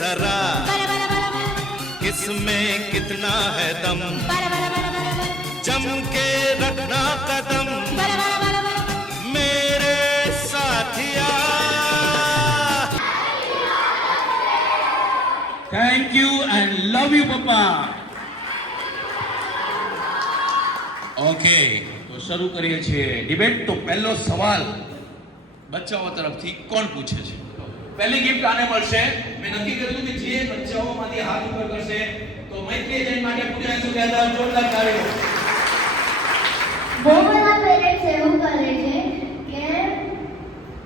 जरा किसमें कितना है दम, जम के रखना कदम मेरे साथिया। Thank you and love you पप्पा। ओके, तो शुरू करिए छे डिबेट। तो पहलो सवाल बच्चाओं तरफથી કોણ પૂછે છે? પહેલી ગિફ્ટ આને મળશે। મેં નક્કી કર્યું કે જે બચ્ચાઓમાંથી હાથ ઉપર કરશે તો મૈત્રી જૈન માટે પૂજા સુધાર જોરદાર તાળીઓ। બહુ બધા પેરેન્ટ્સ એવું કરે છે કે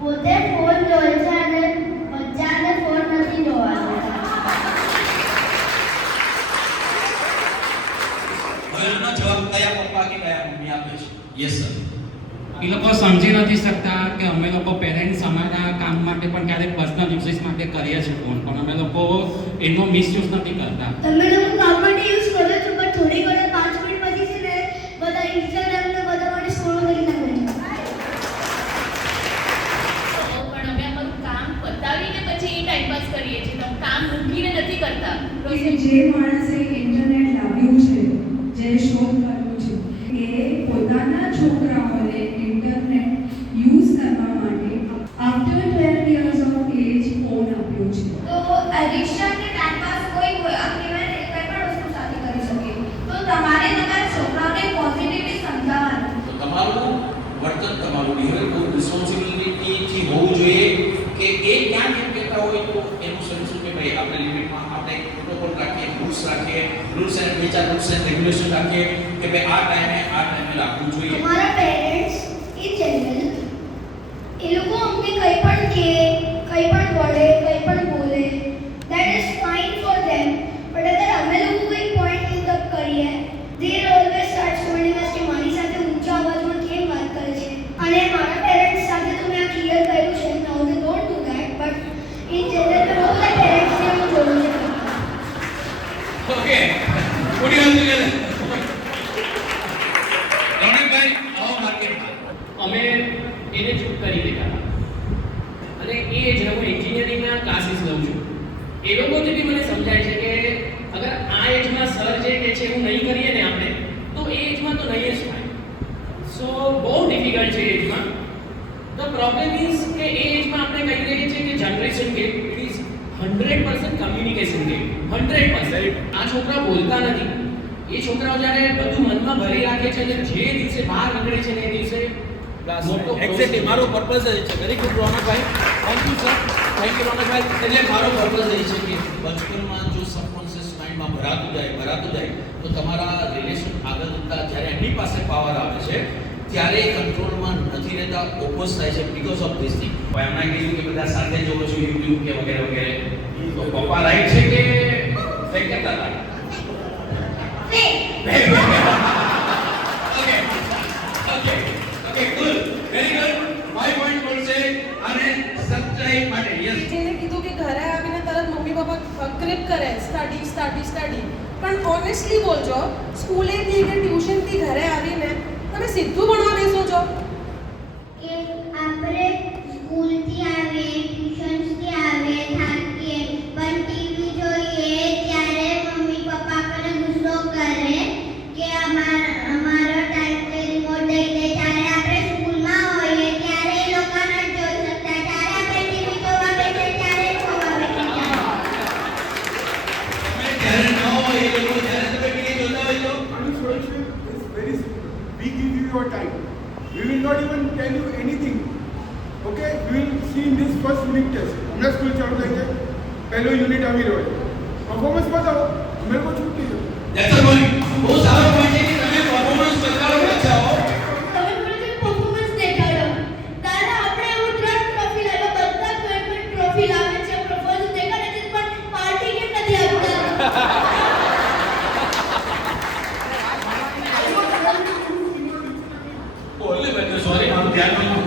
પોતે ફોન જોવે છે અને બચ્ચાને ફોન નથી જોવાનો। હવે આનો જવાબ કયા પપ્પા કે કયા મમ્મી આપે છે? Yes sir. એ લોકો સમજી નથી શકતા કે અમે લોકો પેરેન્ટ્સ અમારા કામ માટે પણ ક્યારેક પર્સનલ યુઝિસ માટે કરીએ છીએ ફોન, પણ અમે લોકો એનો મિસયુઝ નથી કરતા। તમે લોકો કામ માટે યુઝ કરો છો પણ થોડી વાર 5 મિનિટ પછી છે ને બધા ઇન્સ્ટાગ્રામ ને બધા માટે સ્ક્રોલ કરી નાખે છે। પણ અમે અમારું કામ પતાવીને પછી ટાઈમ પાસ કરીએ છીએ, તો કામ મૂકીને નથી કરતા। જે માણસે ઇન્ટરનેટ લાવ્યું છે, જે શોધ કર્યું છે, એ પોતાના છોકરાઓને ઇન્ટરનેટ યુઝ કરવા માટે after 12 years of age phone આપ્યો છે। તો એડિક્શન કે ટાઈમ પાસ કોઈ કહેવાય ને કોઈ પણ વસ્તુ સાથે કરી શકે, તો તમારે તમારા છોકરાઓને પોઝિટિવલી સમજાવવાનું। તો તમારું વર્તન, તમારું બિહેવિયર બહુ રિસ્પોન્સિબિલિટી થી હોવું જોઈએ કે એ ક્યાં કેમ કહેતા હોય તો એનું સોલ્યુશન કે ભાઈ આપણે લિમિટમાં આપણે પ્રોટોકોલ રાખીએ, રૂલ્સ રાખીએ, રૂલ્સ એન્ડ રેગ્યુલેશન રાખીએ કે ભાઈ આ ટાઈમે રાખવું જોઈએ। તમારા પેરેન્ટ્સ ઇન જનરલ એ લોકો અમને કંઈ પણ કહે, કંઈ પણ વળે, કંઈ પણ બોલે, that is fine for them, but અગર અમે લોકો કોઈ પોઈન્ટ યુઝ કરીએ, they always start scolding us કે મારી સાથે ઊંચા અવાજમાં કેમ વાત કરે છે। અને મારા પેરેન્ટ્સ સાથે તો મેં આ ક્લિયર કર્યું છે, now they don't do that, but in general મેં બહુ બધા પેરેન્ટ્સને હું જોયું છે। ઓકે, પૂરી વાત કરી રણજીતભાઈ, આવો માર્કેટમાં અમે એને ચૂપ કરી દેતા હતા, અને એ જ હું એન્જિનિયરિંગના ક્લાસીસ લઉં છું, એ લોકોથી બી મને સમજાય છે કે અગર આ એજમાં સર જે કહે છે એવું નહીં કરીએ ને આપણે, તો એ એજમાં તો નહીં જ થાય। સો બહુ ડિફિકલ્ટ છે એજમાં। ધ પ્રોબ્લેમ ઇઝ કે એ એજમાં આપણે કહી રહીએ છીએ કે generation gap, it is 100% communication gap, 100%। આ છોકરા બોલતા નથી, એ છોકરાઓ જ્યારે બધું મનમાં ભરી રાખે છે અને જે દિવસે બહાર નીકળે છે ને એ દિવસે એક્ઝેક્ટલી મારો પર્પઝ એ છે। વેરી ગુડ રોનકભાઈ, thank you sir, thank you રોનકભાઈ। એટલે મારો પર્પઝ એ છે કે બચપનમાં જો સબકોન્શિયસ માઇન્ડમાં ભરાતું જાય તો તમારા રિલેશન આગળ જતા જ્યારે એમની પાસે પાવર આવે છે ત્યારે કંટ્રોલમાં નથી રહેતા, ઓપોઝ થાય છે બીકોઝ ઓફ ધીસ થિંગ। એમણે કીધું કે બધા સાથે જોવો છો યુટ્યુબ કે વગેરે વગેરે, તો પપ્પા રાઈટ છે કે કંઈ કહેતા હતા? Okay, good. Very good. 5 point બોલશે અને સચ્ચાઈ માટે યસ। એને કીધું કે ઘરે આવીને તરત મમ્મી પપ્પા ક્રિપ કરે સ્ટડી, પણ ઓનેસ્ટલી બોલજો, સ્કૂલેથી કે ટ્યુશનથી ઘરે આવીને તમે સીધું ભણવા બેસો છો? કે આપણે સ્કૂલથી આવીએ, ટ્યુશન્સથી આવીએ, થાકીએ, પણ ટીવી જોઈએ ત્યારે મમ્મી પપ્પા આપણને ગુસ્સો કરે કે અમારો ટાઈમ તે રિમોટ દઈ દે, ત્યારે આપણે સ્કૂલમાં હોઈએ ત્યારે એ લોકો નથી જોઈ શકતા, ત્યારે આપણે ટીવી જોવા બેસે ત્યારે જોવા બેસી જાય। ત્યારે ન હોય એ લોકો જ્યારે તમે ટીવી જોતા હોય તો Unsolicited is very simple. We give you your time. We will not even tell you anything. Okay? We will see in this first unit test. हमने स्कूल चालू करेंगे, पहले यूनिट अभी रहे। परफॉर्मेंस बताओ, मेरे को छूट दीजिए। That's the point. बहुत सारा point है कि તમે પરફોર્મન્સ બતાવો બચ્ચાઓ। તમે મને પરફોર્મન્સ દેખાડો, ત્યારે આપણે એવું ટ્રોફી લાવ્યો, બધા કોઈ પણ ટ્રોફી લાવે છે, પરફોર્મન્સ દેખાડે છે, પણ પાર્ટી કેમ નથી આપતા? બોલે બેટા, સોરી મારું ધ્યાન નહોતું।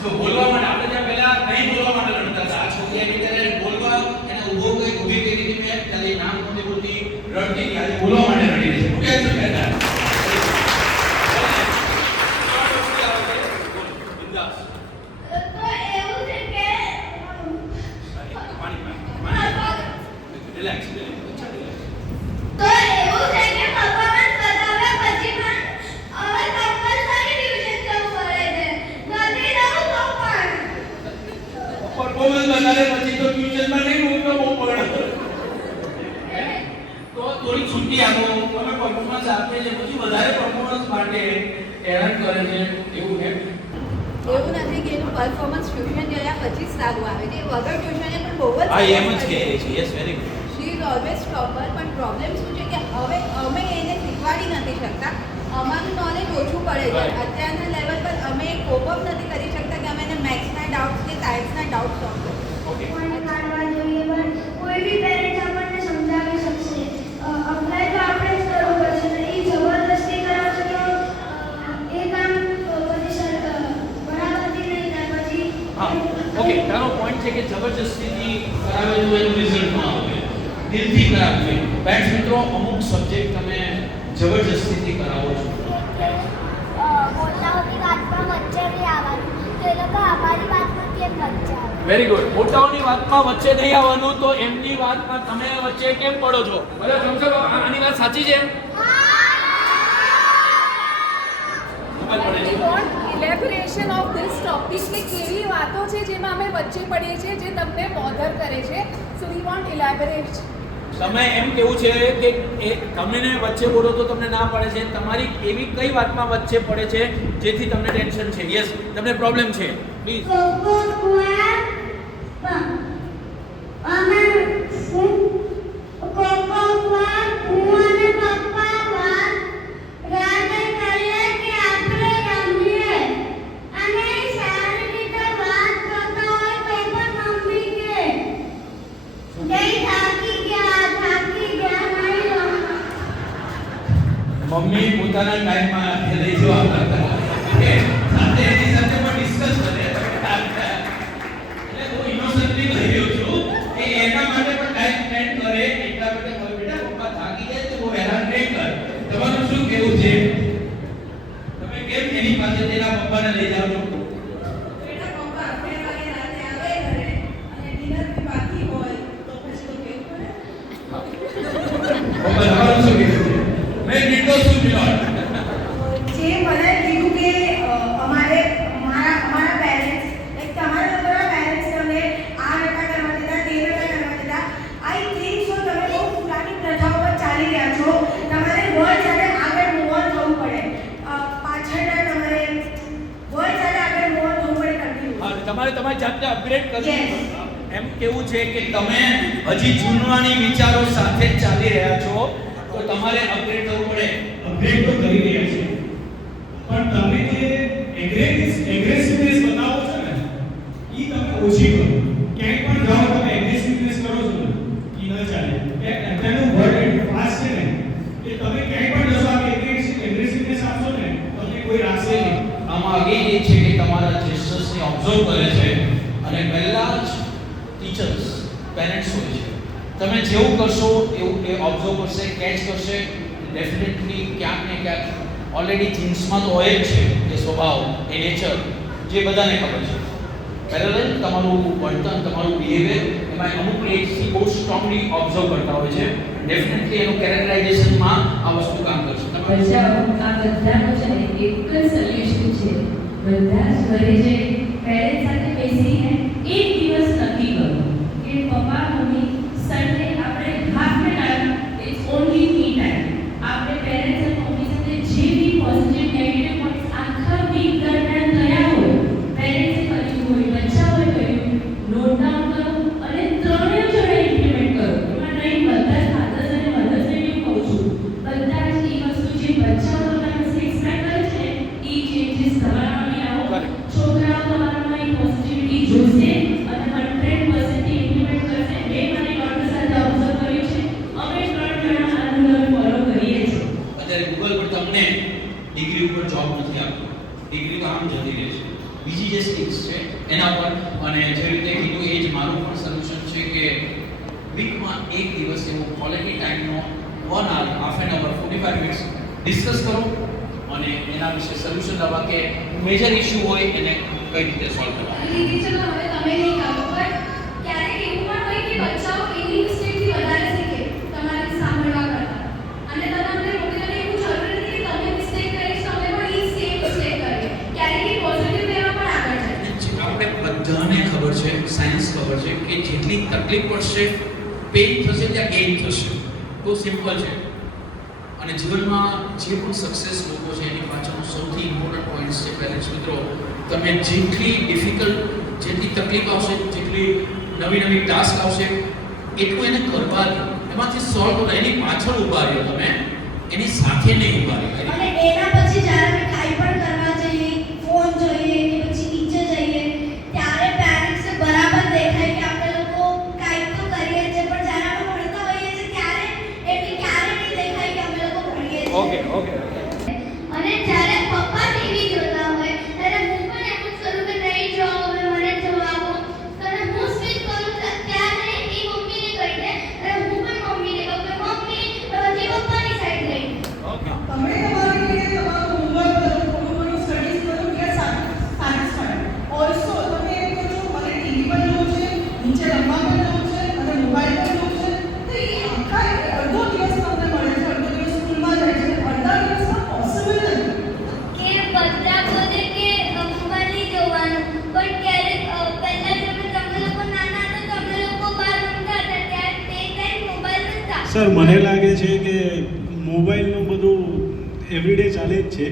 જો બોલવા માટે આપણે જ્યાં પહેલા નહીં બોલવા માટે લડતા હતા, આ છોકરી એની ત્યારે બોલવા એને ઊભી કરી હતી, મેં ખાલી નામ નથી બોલતી, રડતી, આજે બોલવા પરફોર્મન્સ વધારે પછી તો ટ્યુશનમાં નહીં મૂકતો બહુ પડે તો થોડી છૂટી આપો તમે પરફોર્મન્સ આપીએ છે પછી વધારે પરફોર્મન્સ માટે હેરાન કરે છે એવું છે એવું નથી કે એનું પરફોર્મન્સ ટ્યુશન ગયા પછી જ સારું આવે છે વગર ટ્યુશને પણ બહુ જ હા એમ જ કહે છે yes very good she is always topper પણ પ્રોબ્લેમ શું છે કે હવે અમે એને શીખવાડી નથી શકતા અમારું નોલેજ ઓછું પડે છે અત્યારના લેવલ પર અમે કોપ અપ નથી કરી શકતા કે અમે એને મેથ્સના ડાઉટ્સ કે સાયન્સના ડાઉટ સોલ્વ કરીએ ઓકે પોઈન્ટ કાઢવા જોઈએ પણ કોઈ બી પેરેન્ટ આપણને સમજાવી શકશે અપ્લાય તો આપણે જ કરવું પડશે ને એ જબરદસ્તી કરાવશે તો એ કામ પછી સર બરાબરથી નહીં થાય પછી હા ઓકે તારો પોઈન્ટ છે કે જબરજસ્તીથી કરાવે તો એનું રિઝલ્ટ ન આવે દિલથી કરાવવું બેન્ચ મિત્રો અમુક સબ્જેક્ટ તમે જબરજસ્તીથી કરાવો છો મોટાઓની વાતમાં વચ્ચે નહીં આવવાનું તો એ લોકો અમારી વાતમાં કેમ વચ્ચે આવે વેરી ગુડ મોટાઓની વાતમાં વચ્ચે નહીં આવવાનું તો એમની વાતમાં તમે વચ્ચે કેમ પડો છો બધા સમજો આની વાત સાચી છે ઇલેબોરેશન ઓફ ધીસ ટોપિક કે કેવી વાતો છે જેમાં અમે વચ્ચે પડીએ છીએ જે તમને બોધર કરે છે સો વી વોન્ટ ઇલેબોરેટ તમે એમ કેવું છે કે એ તમને વચ્ચે બોલો તો તમને ના પડે છે તમારી એવી કઈ વાતમાં વચ્ચે પડે છે જેથી તમને ટેન્શન છે યસ તમને પ્રોબ્લેમ છે પ્લીઝ મમ્મી પોતાના ટાઈમમાં લઈ જવા કરતા સાથે એની સાથે પણ ડિસ્કસ કરે એટલે હું ઇનોસન્ટલી કહી રહ્યો છું કે એના માટે પણ ટાઈમ સ્પેન્ડ કરે એટલા માટે હવે બેટા પપ્પા થાકી જાય તો બહુ હેરાન નહીં કર તમારું શું કેવું છે તમે કેમ એની પાસે તેના પપ્પાને લઈ જાઓ છો બેટા પપ્પા 2 વાગે રાતે આવે ઘરે અને ડિનર બી બાકી હોય તો પછી તો કેવું પડે પપ્પા તમારું શું કેવું છે મેં નિર્દોષ છું મિલોડ જે મને કીધું કે અમારા પેરેન્ટ્સ લાઈક તમારા લોકોના પેરેન્ટ્સ તમને આ નતા કરવા દેતા તે નતા કરવા દેતા આઈ થિંક સો તમે બહુ પુરાની પ્રથાઓ પર ચાલી રહ્યા છો તમારે વર્લ્ડ સાથે આગળ મૂવ ઓન થવું પડે પાછળના તમારે વર્લ્ડ સાથે આગળ મૂવ ઓન થવું પડે કન્ટિન્યુ તમારે તમારી જાતને અપગ્રેડ કરવી એમ કેવું છે કે તમે હજી જૂનવાણી વિચારો સાથે જ ચાલી રહ્યા છો તો તમારે અપગ્રેડ થવું પડે અપગ્રેડ તો કરી રહ્યા છે પણ તમે જે એગ્રેસિવનેસ બતાવો છો ને ઈ તમે ઓછી કરો ક્યાંય પણ જાઓ તમે એગ્રેસિવનેસ કરો છો ને ઈ ન ચાલે કે અત્યારનું વર્લ્ડ એટલું ફાસ્ટ છે ને કે તમે ક્યાંય પણ જશો આ એગ્રેસિવનેસ આપશો ને તમને કોઈ રાખશે નહીં આમાં અગેન એ છે કે તમારા જેસ્ચર્સને ઓબ્ઝર્વ કરે છે અને પહેલા જ ટીચર્સ પેરેન્ટ્સ હોય છે તમે જેવું કરશો એવું એ ઓબ્ઝર્વ કરશે કેચ કરશે ડેફિનેટલી ક્યાંક ને ક્યાંક ઓલરેડી જીન્સમાં તો હોય જ છે એ સ્વભાવ એ નેચર જે બધાને ખબર છે પેરેલલ તમારું વર્તન તમારું બિહેવિયર એમાં અમુક એજથી બહુ સ્ટ્રોંગલી ઓબ્ઝર્વ કરતા હોય છે ડેફિનેટલી એનું કેરેક્ટરાઇઝેશનમાં આ વસ્તુ કામ કરશે આ બધાનો છે ને એક જ સોલ્યુશન છે બધા જ ઘરે જે પેરેન્ટ્સ સાથે બેસીને એક દિવસ નક્કી કરો કે પપ્પા મમ્મી સન્ડે આપણે half an hour it's only me time આપણે પેરેન્ટ્સ અને મમ્મી સાથે જે બી પોઝિટિવ નેગેટિવ પોઈન્ટ્સ આખા વીક દરમિયાન થયા હોય પેરેન્ટ્સે કર્યું હોય બચ્ચાઓએ કર્યું નોટ ડાઉન કરો અને ત્રણેય જોડે ઇમ્પ્લિમેન્ટ કરો એમાં નહીં બધા જ ફાધર્સ અને મધર્સ ને હું કહું છું બધા જ એ વસ્તુ જે બચ્ચાઓ તમારા પાસે એક્સપેક્ટ કરે છે એ ચેન્જીસ તમારામાં બી આવો છોકરાઓ તમારામાં એ પોઝિટિવિટી જોશે અને 100% ઇમ્પ્લિમેન્ટ કરશે મેં મને ડોક્ટર સાથે ઓબ્ઝર્વ કર્યું છે અમે ત્રણ જણા આ રૂલ ફોલો કરીએ છીએ અત્યારે ગૂગલ પર તમને ડિગ્રી ઉપર જોબ નથી આપતું ડિગ્રી તો આમ જતી રહે છે બીજી જે સ્કિલ્સ છે એના પર અને જે રીતે કીધું એ જ મારું પણ સોલ્યુશન છે કે વીકમાં એક દિવસ એવો ક્વોલિટી ટાઈમનો 1 hour half an hour 45 minutes discuss કરો અને એના વિશે સોલ્યુશન લાવવા કે મેજર ઇશ્યુ હોય એને કઈ રીતે સોલ્વ કરવા દીદી ચલો હવે તમે નહીં કરો પણ ક્યારેક એવું પણ હોય કે બચ્ચાઓ એની મિસ્ટેકથી વધારે શીખે તમારી સાંભળવા કરતા અને તમે અમને રોકીને એવું જરૂરી નથી કે તમે મિસ્ટેક કરી તમે પણ એ સેમ મિસ્ટેક કરીએ ક્યારેક એ પોઝિટિવ વેમાં પણ આગળ જાય આપણે બધા મને ખબર છે, સાયન્સ ખબર છે કે જેટલી તકલીફ પડશે, પેઇન થશે ત્યાં ગેઇન થશે. બહુ સિમ્પલ છે. અને જીવનમાં જે પણ સક્સેસ લોકો છે એની પાછળનો સૌથી ઇમ્પોર્ટન્ટ પોઈન્ટ છે પેરેન્ટ્સ મિત્રો, તમે જેટલી ડિફિકલ્ટ, જેટલી તકલીફ આવશે, જેટલી નવી નવી ટાસ્ક આવશે, એટલું એને કરવા દો, એમાંથી સોલ્વ કરો, એની પાછળ ઊભા રહ્યો, તમે એની સાથે નહીં ઊભા રહ્યો. અને એના પછી જ્યારે અમે કાંઈ પણ કરવા જઈએ, ફોન જોઈએ કે પછી નીચે જઈએ, ત્યારે પેરેન્ટ્સને બરાબર દેખાય કે આપણે લોકો કાંઈક તો કરીએ છીએ, પણ જ્યારે અમે ભણતા હોઈએ છીએ ત્યારે એમને ક્યારે નહીં દેખાય કે અમે લોકો ભણીએ છીએ. ઓકે. અને જ્યારે પપ્પા ટીવી જોતા હોય ત્યારે હું પણ એમ જ કરું કે નહીં જોવો, હવે મને જોવા આપો. ત્યારે હું સ્વિચ કરું ત્યારે એ મમ્મીને કહી દે અને હું પણ મમ્મીને કહું કે મમ્મી પછી પપ્પાની સાઈડ લઈ. તમે તમારી રીતે તમારું હોમવર્ક કરો, થોડું ઘણું સ્ટડીઝ કરો, we are satisfied. Also તમે એમ કહો છો મને ટીવી પર જોવું છે, નીચે રમવા પર જવું છે અને મોબાઈલ પર જોવું છે, તો એ આખા અડધો દિવસ તમને મળે છે, અડધો દિવસ સ્કૂલમાં જાય છે, અડધા દિવસમાં પોસિબલ નથી. કે બધા બોલે કે મોબાઈલ નહીં જોવાનું, પણ ક્યારેક પહેલા તમે લોકો નાના હતા તો અમે લોકો બહાર રમતા હતા ત્યારે તે ટાઈમ મોબાઈલ નહોતા. સર મને લાગે છે કે મોબાઈલનું બધું એવરીડે ચાલે જ છે,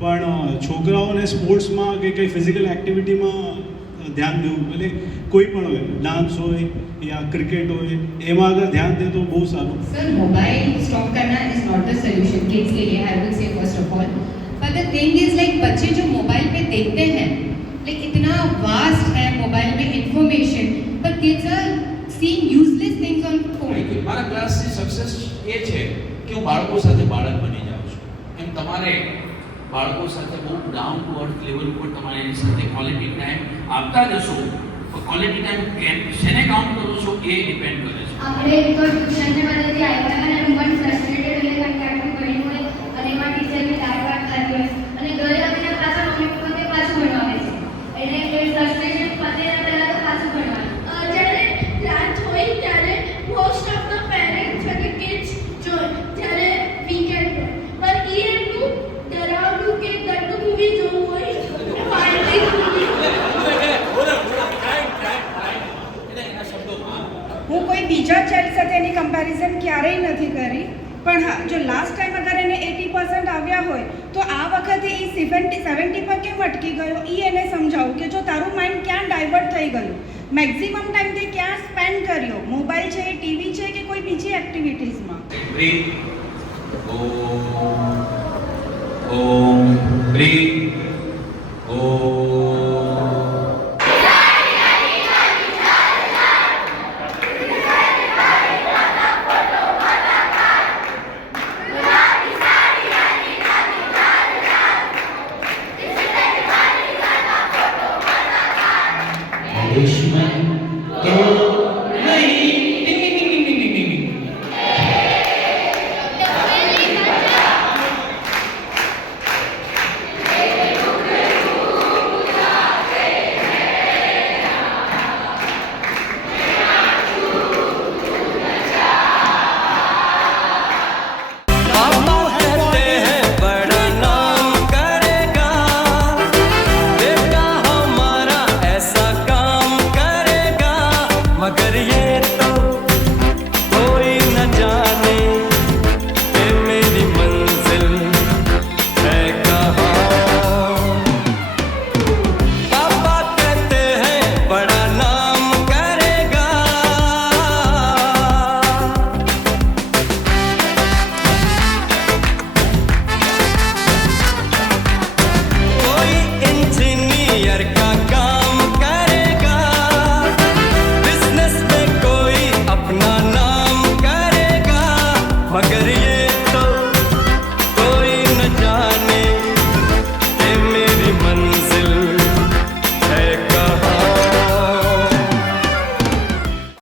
પણ છોકરાઓને સ્પોર્ટ્સમાં કે કંઈ ફિઝિકલ એક્ટિવિટીમાં ધ્યાન દેવું, એટલે કોઈ પણ હોય, ડાન્સ હોય યા ક્રિકેટ હોય, એમાં અગર ધ્યાન દે તો બહુ સારું. सर मोबाइल स्टॉप करना is not the solution kids के लिए, I will say first of all. But the thing is like बच्चे जो मोबाइल पे देखते हैं, लाइक इतना वास्ट है मोबाइल में इंफॉर्मेशन, पर kids are seeing useless things on phone. મારા ક્લાસની સક્સેસ એ છે કે હું બાળકો સાથે બાળક બની જાઉં છું. એમ તમારે બાળકો સાથે બહુ ડાઉન ટુ અર્થ લેવલ ઉપર તમારે એની સાથે ક્વોલિટી ટાઈમ આપતા જશો. તો ક્વોલિટી ટાઈમ શેને કાઉન્ટ કરો છો એ ડિપેન્ડ કરે છે. આપણે તો ટ્યુશનને બધાથી આવ્યા અને હું પણ ફ્રસ્ટ્રેટેડ એટલે કારણ કે આટલું ભણ્યું હોય અને એમાં ટીચરની દાટ થતી હોય અને ઘરે આવીને પાછા મમ્મી પપ્પાને પાછું ભણવાવે છે, એટલે એ ફ્રસ્ટ્રેશન પતેના પહેલાં તો પાછું ભણવાનું. જ્યારે લાંચ હોય ત્યારે મોસ્ટ ઓફ ધ પેરેન્ટ્સ અને કિડ્સ જો જ્યારે વીકેન્ડ હોય પણ એ એમનું ડરાવનું કે ગંદુ મૂવી જોવું હોય, વાયલેન્ટ મૂવી. હું કોઈ બીજા ચાઇલ્ડ સાથે એની કમ્પેરિઝન ક્યારેય નથી કરી, પણ હા જો લાસ્ટ ટાઈમ અગર એને 80% આવ્યા હોય તો આ વખતે એ 70 પર કેમ અટકી ગયો એ એને સમજાવું કે જો તારું માઇન્ડ ક્યાં ડાયવર્ટ થઈ ગયું, મેક્સિમમ ટાઈમ તે ક્યાં સ્પેન્ડ કર્યો, મોબાઈલ છે, ટીવી છે કે કોઈ બીજી એક્ટિવિટીઝમાં. ઓમ બ્રીથ, ઓમ. दुश्मन तो नहीं. मगर ये तो कोई न जाने कि मेरी मंजिल है कहाँ. पापा कहते हैं बड़ा नाम करेगा, कोई इंजीनियर का काम करेगा, अपना नाम करेगा, मगर ये